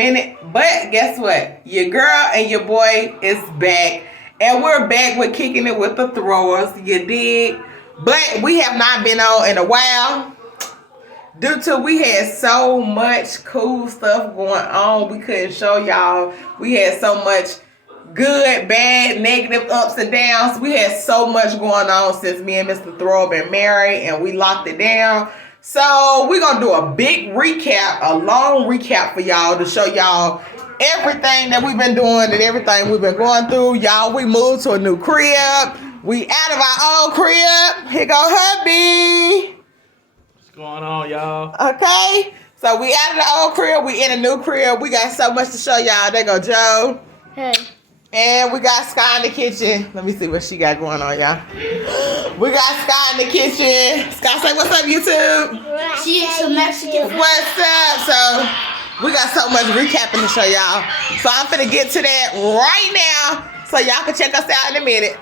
minute. But guess what? Your girl and your boy is back. And we're back with Kicking It With The Throwers. You dig? But we have not been on in a while. Due to we had so much cool stuff going on. We couldn't show y'all. We had so much good, bad, negative, ups and downs. We had so much going on since me and Mr. Thrower been married and we locked it down. So we're going to do a big recap, a long recap for y'all to show y'all everything that we've been doing and everything we've been going through. Y'all, we moved to a new crib. We out of our old crib. Here go hubby. What's going on, y'all? Okay. So we out of the old crib. We in a new crib. We got so much to show y'all. There go Joe. Hey. And we got Sky in the kitchen. Let me see what she got going on, y'all. We got Sky in the kitchen. Sky, say what's up, YouTube? She's a Mexican. What's up? So we got so much recapping to show y'all. So I'm finna get to that right now so y'all can check us out in a minute.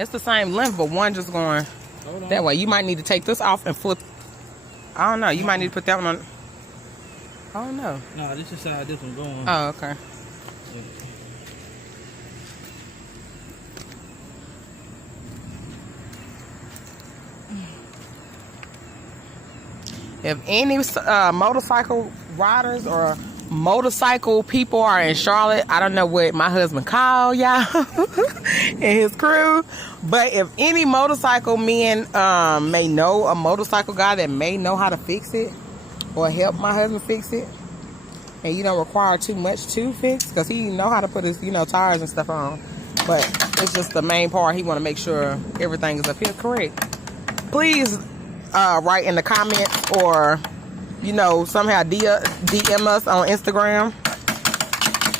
It's the same length, but one just going that way. You might need to take this off and flip. I don't know. You might need to put that one on. I don't know. Nah, this is how this one going. Oh, okay. If any motorcycle riders or motorcycle people are in Charlotte, I don't know what my husband called y'all and his crew, but if any motorcycle men may know a motorcycle guy that may know how to fix it or help my husband fix it, and you don't require too much to fix, because he know how to put his tires and stuff on, but it's just the main part. He want to make sure everything is up here correct. Please write in the comments or somehow DM us on Instagram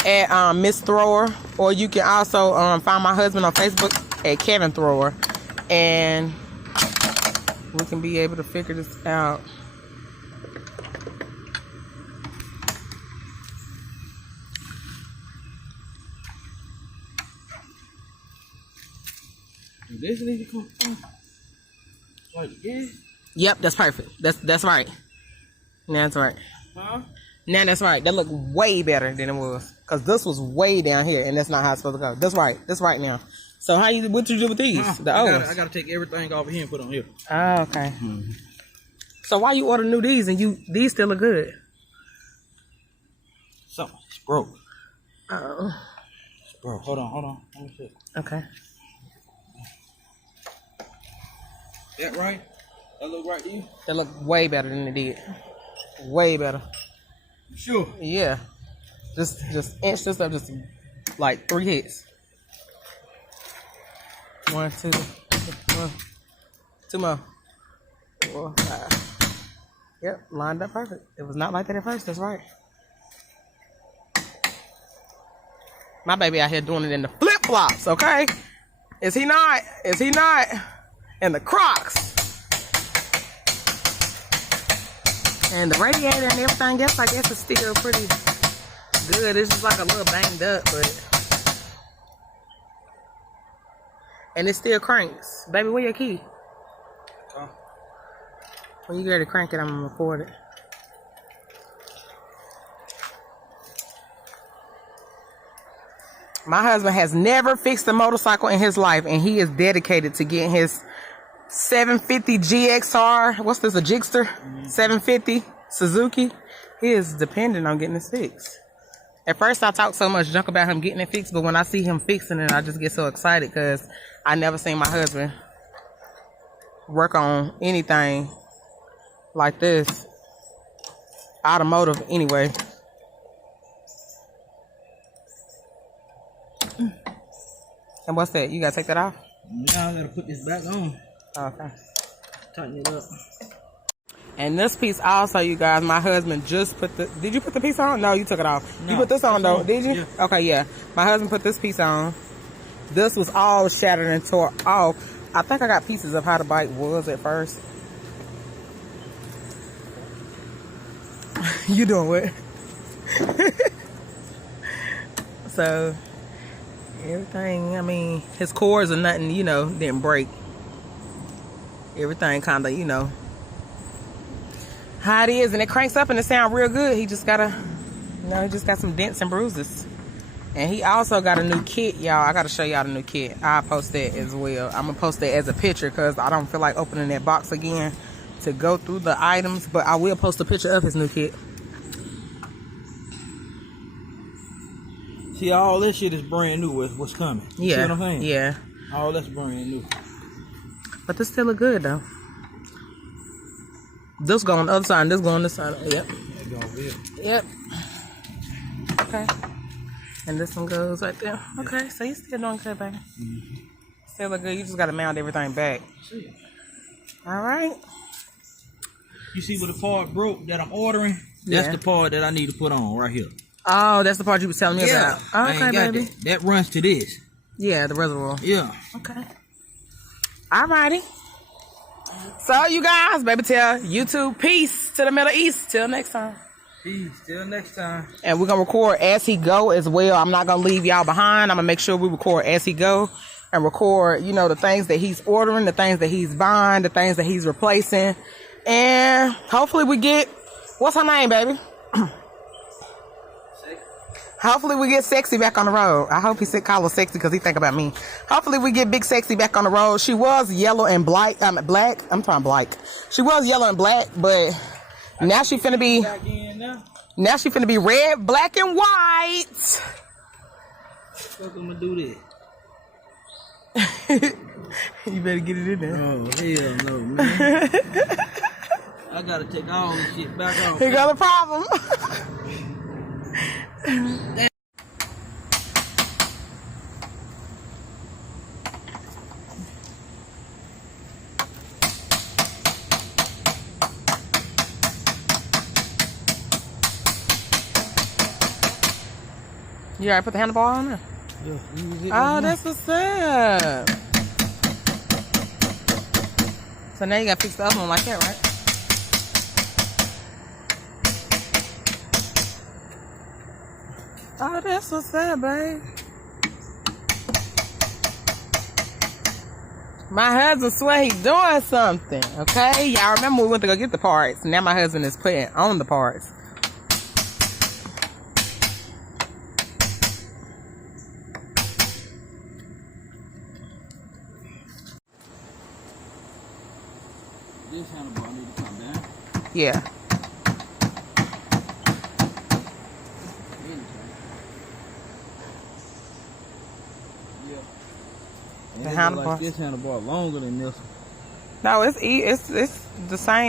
at Miss Thrower, or you can also find my husband on Facebook at Kevin Thrower, and we can be able to figure this out. This need to come like this. Yep, that's perfect. That's right. That's right. Huh? Now that's right. That looked way better than it was, because this was way down here, and that's not how it's supposed to go. That's right. That's right now. So what you do with these? The O's? I gotta take everything off of here and put on here. Oh, okay. So why you order new these and these still look good? Something's broke. Oh. It's broke. Hold on. Let me see. Okay. That right? That look right to you? That look way better than it did. Way better. Sure. Yeah. Just inch this up, just like 3 hits. 1, 2, 1, 2 more. 4, 5. Yep, lined up perfect. It was not like that at first. That's right. My baby out here doing it in the flip flops. Okay. Is he not? Is he not? And the Crocs. And the radiator and everything else, I guess, is still pretty good. It's just like a little banged up, but... And it still cranks. Baby, where your key? Huh? When you get ready to crank it, I'm going to record it. My husband has never fixed a motorcycle in his life, and he is dedicated to getting his 750 GXR. What's this, a Jigster? 750 Suzuki. He is dependent on getting this fixed. At first, I talk so much junk about him getting it fixed, but when I see him fixing it, I just get so excited, because I never seen my husband work on anything like this. Automotive, anyway. And what's that? You gotta take that off? Now I gotta put this back on. Okay. Tighten it up. And this piece also, you guys, my husband just put the... Did you put the piece on? No, you took it off. No, you put this on, though, on. did you? Yeah. Okay, yeah. My husband put this piece on. This was all shattered and tore off. I think I got pieces of how the bike was at first. You doing what? So everything, I mean, his cores or nothing, you know, didn't break. Everything kind of, you know, how it is, and it cranks up and it sounds real good. He just gotta, you know, he just got some dents and bruises. And he also got a new kit, y'all. I gotta show y'all the new kit. I'll post that as well. I'm gonna post that as a picture because I don't feel like opening that box again to go through the items, but I will post a picture of his new kit. See, all this shit is brand new with what's coming. Yeah. See what I'm saying? Yeah. All that's brand new. But this still look good though. This go on the other side and this go on this side. Yep. That gonna be it. Yep. Okay. And this one goes right there. Okay, so you still doing good, baby. Still look good. You just gotta mount everything back. See. All right. You see where the part broke that I'm ordering? That's Yeah. the part that I need to put on right here. Oh, that's the part you was telling me about. I ain't Okay, got baby. that runs to this. Yeah, the reservoir. Yeah. Okay. Alrighty. So you guys, baby, tell YouTube peace to the Middle East. Till next time. Peace. Till next time. And we're gonna record as he go as well. I'm not gonna leave y'all behind. I'm gonna make sure we record as he go and record, you know, the things that he's ordering, the things that he's buying, the things that he's replacing. And hopefully we get, what's her name, baby? Hopefully we get Sexy back on the road. I hope he said call her Sexy because he think about me. Hopefully we get Big Sexy back on the road. She was yellow and black. I'm trying black. She was yellow and black, but now she finna be. Now she finna be red, black, and white. Fuck, I'm gonna do this. You better get it in there. Oh hell no, man! I gotta take all this shit back off. Here go the problem. You already put the handlebar on there? Yeah, Oh, that's what's up. So now you gotta fix the other one like that, right? Oh, that's what's up, babe. My husband swear he's doing something, okay? Y'all remember we went to go get the parts. Now my husband is putting on the parts. This handlebar need to come down. Yeah. The handlebar. like this handlebar longer than this one. No, it's the same.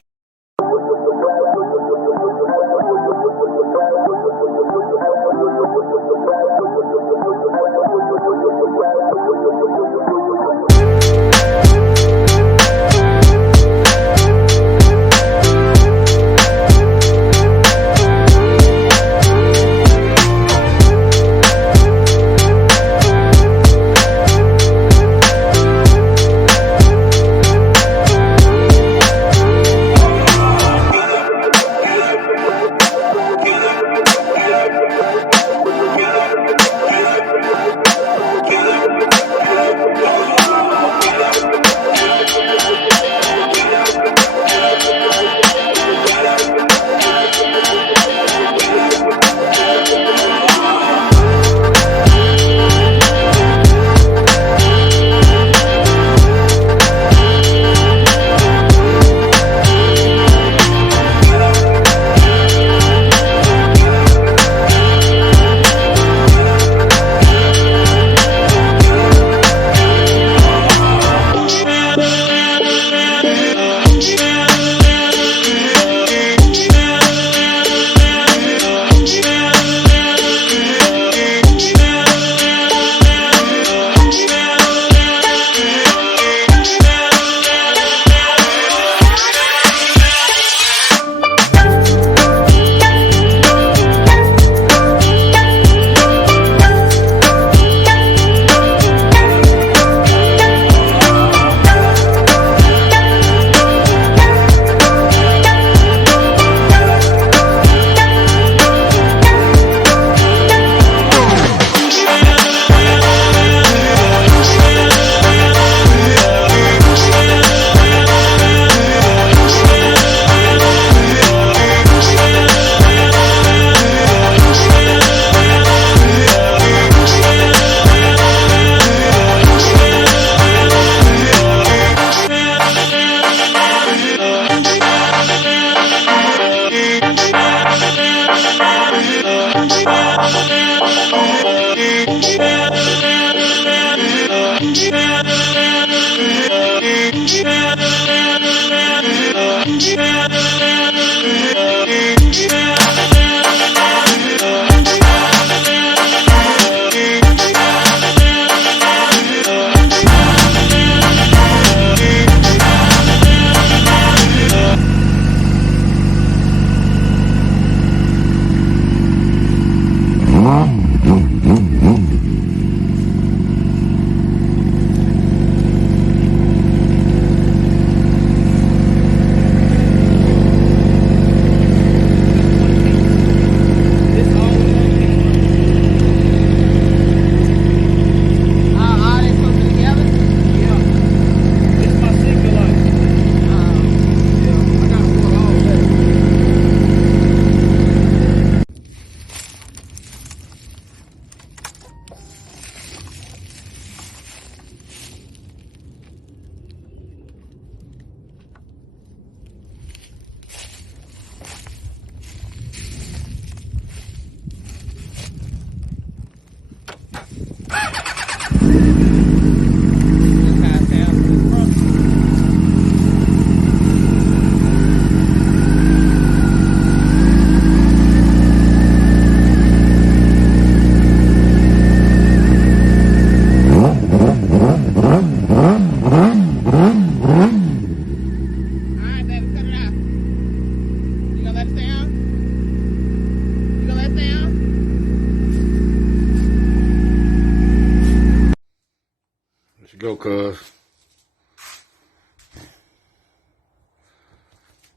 Go, cuz.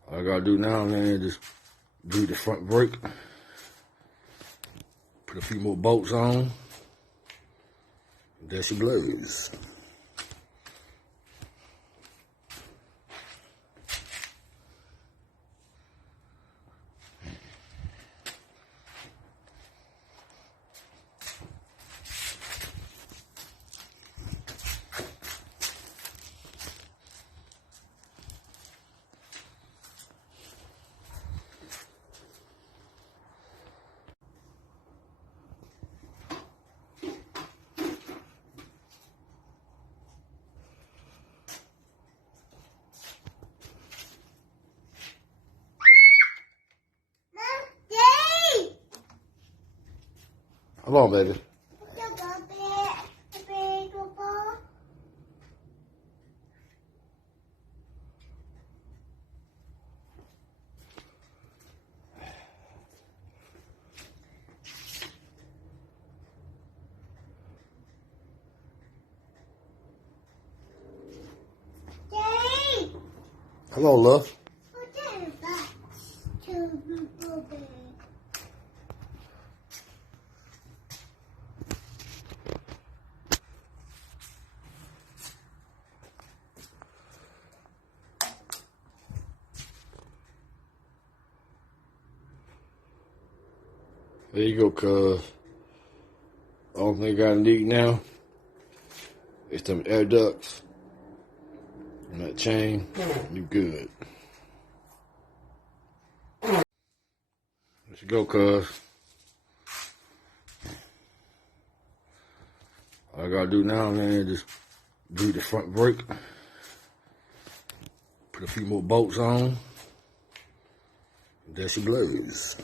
All I gotta do now, man, just do the front brake. Put a few more bolts on. There she blows. Hold on, baby. Hello, love. There you go, cuz. All thing I gotta need now is them air ducts and that chain. You good. There you go, cuz. All I gotta do now, man, just do the front brake. Put a few more bolts on. There she blows.